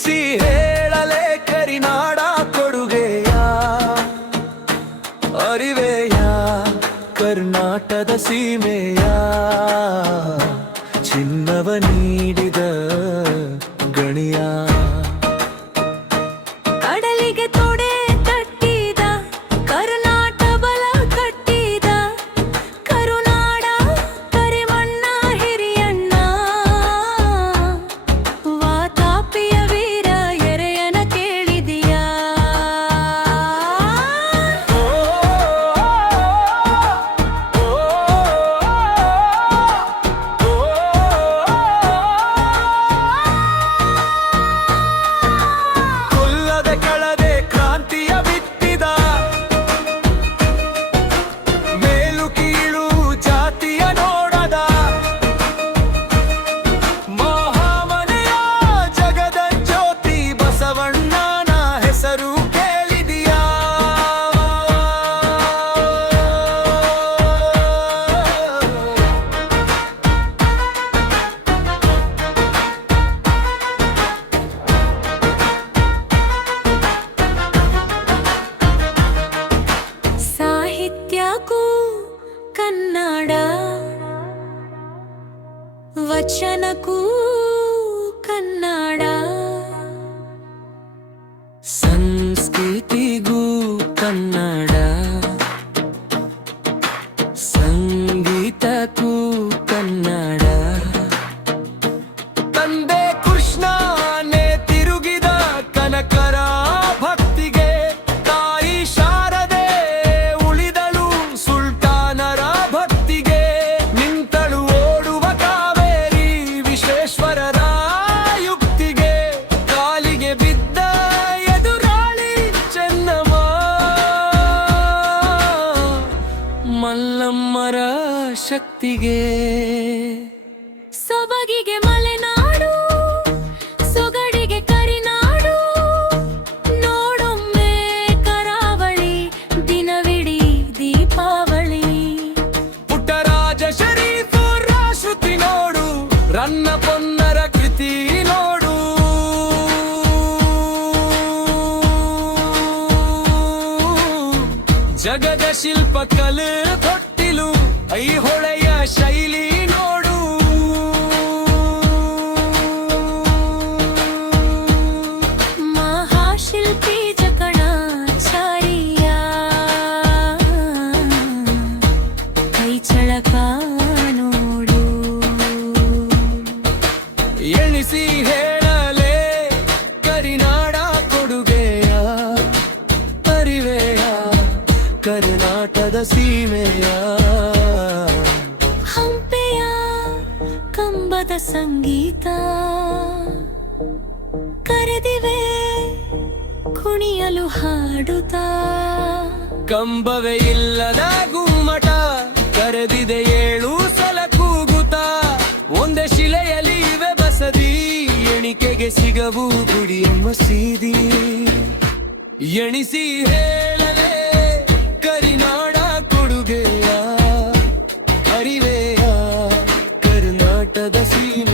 ಎಣಿಸಿ ಹೇಳಲೆ ಕರಿನಾಡ ಕೊಡುಗೆಯ ಅರಿವೆಯ ಕರ್ನಾಟದ ಸೀಮೆಯ ಚಿನ್ನವ ನೀಡಿದ ಗಣಿಯ ಕಡಲಿಗೆ ತೊಡೆ ತಟ್ಟಿದ ಕರುನಾಟ ಬಲ ಕಟ್ಟಿದ ಕರುನಾಡ ಕರಿಮಣ್ಣ ಹಿರಿಯಣ್ಣ ವಾತಾಪಿಯ ವೀರ ಎರೆಯನ ಕೇಳಿದಿಯಾ ಕನ್ನಡ ವಚನಕ್ಕೂ ಕನ್ನಡ ಸಂಸ್ಕೃತಿಗೂ ಕನ್ನಡ ಸಂಗೀತಕ್ಕೂ ಕನ್ನಡ ತಂದೆ ಕೃಷ್ಣನೇ ತಿರುಗಿದ ಕನಕರ ಭಕ್ತಿಗೆ ತಾಯಿ ಶಾರದೆ ಉಳಿದಳು ಸುಲ್ತಾನರ ಭಕ್ತಿಗೆ ನಿಂತಳು ಓಡುವ ಕಾವೇರಿ ವಿಶ್ವೇಶ್ವರರ ಯುಕ್ತಿಗೆ ಕಾಲಿಗೆ ಬಿದ್ದ ಎದುರಾಳಿ ಚೆನ್ನಮ್ಮ ಮಲ್ಲಮ್ಮರ ಶಕ್ತಿಗೆ ಸೊಬಗಿಗೆ ಮಲೆನಾಡು ಸೊಗಡಿಗೆ ಕರಿನಾಡು ನೋಡೊಮ್ಮೆ ಕರಾವಳಿ ದಿನವಿಡೀ ದೀಪಾವಳಿ ಪುಟ್ಟರಾಜ ಶರೀಫರ ಶ್ರುತಿ ನೋಡು ರನ್ನ ಪೊನ್ನರ ಕೃತಿ ನೋಡು ಜಗದ ಶಿಲ್ಪ ಕಲೆ ತೊಟ್ಟಿಲು ಐಹೊಳೆಯ ಶೈಲಿ ನೋಡು ಮಹಾಶಿಲ್ಪಿ ಜಕಣಾಚಾರ್ಯ ಕೈ ಚಳಕ ನೋಡು ಎಣಿಸಿ ಹೇಳಲೆ ಕರಿನಾಡ ಕೊಡುಗೆಯ ಅರಿವೆಯ ಕರ್ನಾಟದ ಸೀಮೆಯ ಹಂಪೆಯ ಕಂಬದ ಸಂಗೀತ ಕರೆದಿವೆ ಕುಣಿಯಲು ಹಾಡುತ್ತಾ ಕಂಬವೇ ಇಲ್ಲದ ಗುಮ್ಮಟ ಕರೆದಿದೆ ಏಳು ಸಲ ಕೂಗುತ್ತಾ ಒಂದೇ ಶಿಲೆಯಲ್ಲಿ ಇವೆ ಬಸದಿ ಎಣಿಕೆಗೆ ಸಿಗವು ಗುಡಿ ಮಸೀದಿ ಎಣಿಸಿ ಹೇಳಲೆ ಕರಿನಾಡ ಕೊಡುಗೆಯ ಅರಿವೆಯ ಕರ್ನಾಟದ ಸೀಮೆ